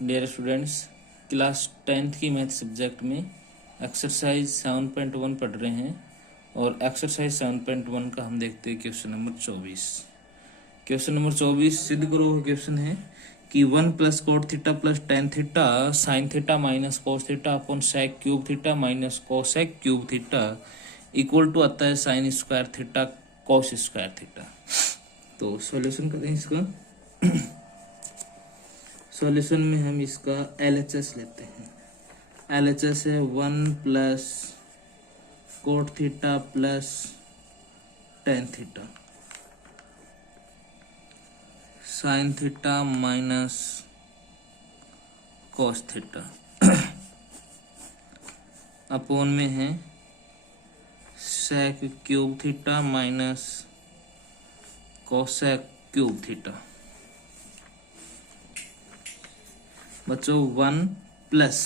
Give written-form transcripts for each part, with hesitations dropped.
Dear students, class 10th की math subject में exercise 7.1 पढ़ रहे हैं और एक्सरसाइज 7.1 का हम देखते हैं क्वेश्चन नंबर 24। क्वेश्चन नंबर 24 सिद्ध करो क्वेश्चन है कि 1 plus cot theta plus ten theta sine theta minus cos theta upon sec cube theta minus cosec cube theta equal to आता है sine square theta cos square theta. तो solution करें इसका। Solution में हम इसका LHS लेते हैं। LHS है 1 plus cot theta plus ten theta sine theta minus cos theta upon में है sec cube theta minus cosec cube theta. बच्चों 1 प्लस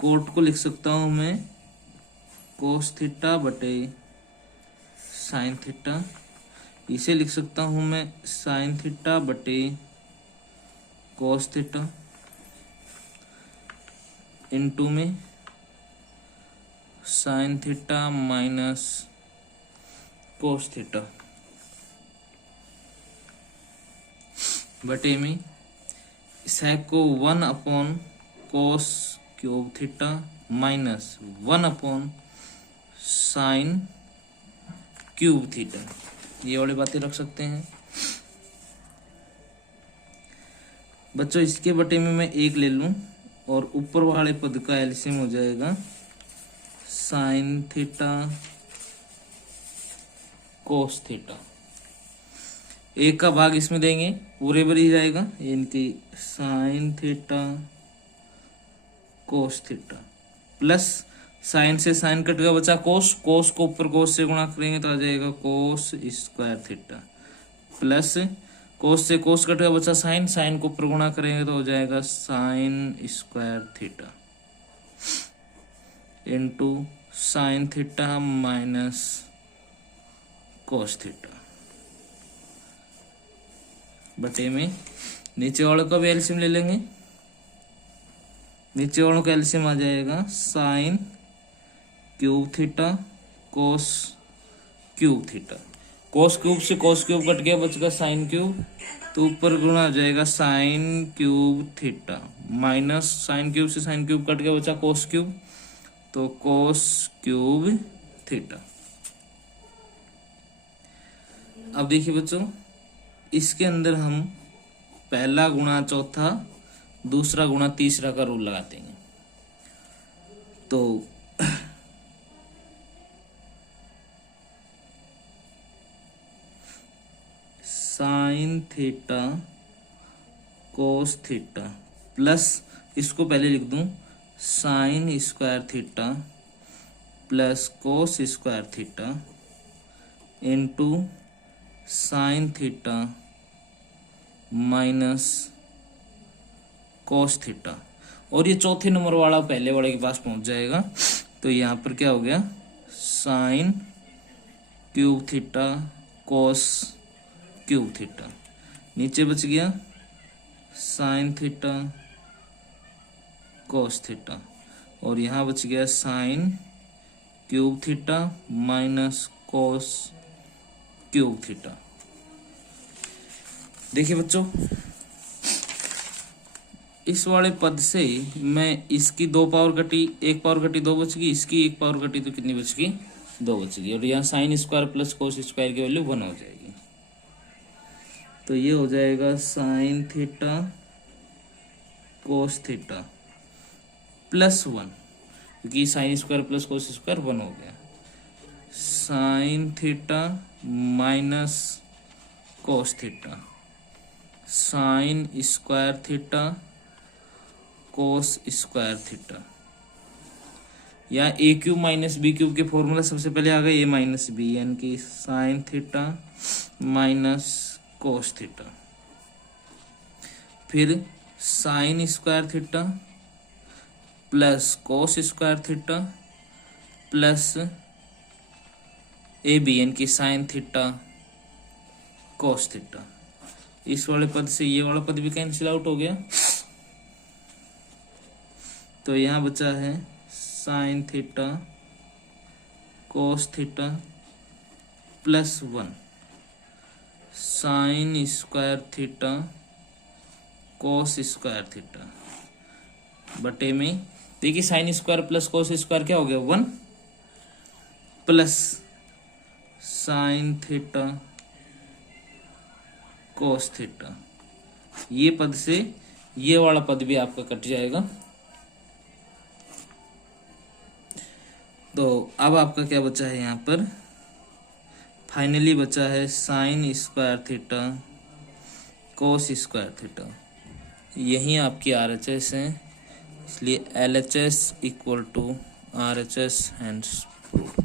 कोट को लिख सकता हूं मैं कोस थीटा बटे साइन थीटा, इसे लिख सकता हूं मैं साइन थीटा बटे कोस थीटा इनटू में sine theta minus cos theta बटे में सेक को 1 upon cos cube theta minus 1 upon sine cube theta, ये वाली बातें रख सकते हैं। बच्चों इसके बटे में मैं 1 ले लूं और ऊपर वाले पद का एलसीएम हो जाएगा साइन थीटा कोस थीटा। 1 का भाग इसमें देंगे पूरे पर ही जाएगा, इनकी sine theta cos theta plus sign से साइन कट गया बचा कोस, कोस को ऊपर कोस से गुणा करेंगे तो आ जाएगा कोस स्क्वायर थीटा प्लस कोस से कोस कट गया बचा साइन, साइन को ऊपर गुणा करेंगे तो हो जाएगा sign square theta into sine theta minus cos theta बटे में नीचे वालों का भी एलसीएम ले लेंगे। नीचे वालों का एलसीएम आ जाएगा sine cube theta cos cube theta, cos cube से कोस क्यूब कट गया बच गया साइन क्यूब, तो ऊपर गुणा हो जाएगा sine cube theta minus sine cube से साइन क्यूब कट गया बचा कोस क्यूब, तो कोस क्यूब थीटा। अब देखिए बच्चों, इसके अंदर हम पहला गुणा चौथा दूसरा गुणा तीसरा का रूल लगाते हैं। तो sine theta cos theta plus इसको पहले लिख दूं sign square theta plus cos square theta into sine theta minus cos theta, और ये चौथे नंबर वाला पहले वाले के पास पहुंच जाएगा। तो यहां पर क्या हो गया sine cube theta cos cube theta, नीचे बच गया साइन थीटा कोस थीटा, और यहां बच गया साइन क्यूब थीटा माइनस कोस क्यूब थीटा। देखिए बच्चों, इस वाले पद से मैं इसकी 2 पावर कटी, 1 पावर कटी 2 बच गई, इसकी 1 पावर कटी तो कितनी बच गई 2 बच गई, और यहाँ sine square plus cos square की वैल्यू 1 हो जाएगी। तो ये हो जाएगा sine theta cos theta plus 1, क्योंकि sine square plus cos square 1 हो गया, sign theta minus cos theta sine square theta cos square theta, या ए क्यूब माइनस बी क्यूब के फॉर्मूला सबसे पहले आ गए, ए माइनस बी यानी कि sign theta minus cos theta, फिर sign square theta plus cos square theta plus A B यानी कि साइन थीटा कोस थीटा। इस वाले पद से ये वाला पद भी कैंसिल आउट हो गया। तो यहाँ बचा है sine theta cos theta plus 1 sign square theta cos square theta बटे में, देखिए sine square plus cos square क्या हो गया 1 plus sine theta cos theta, ये पद से ये वाला पद भी आपका कट जाएगा। तो अब आपका क्या बचा है यहाँ पर, फाइनली बचा है sine square theta cos square theta, यही आपकी RHS है, इसलिए LHS equal to RHS hence proof.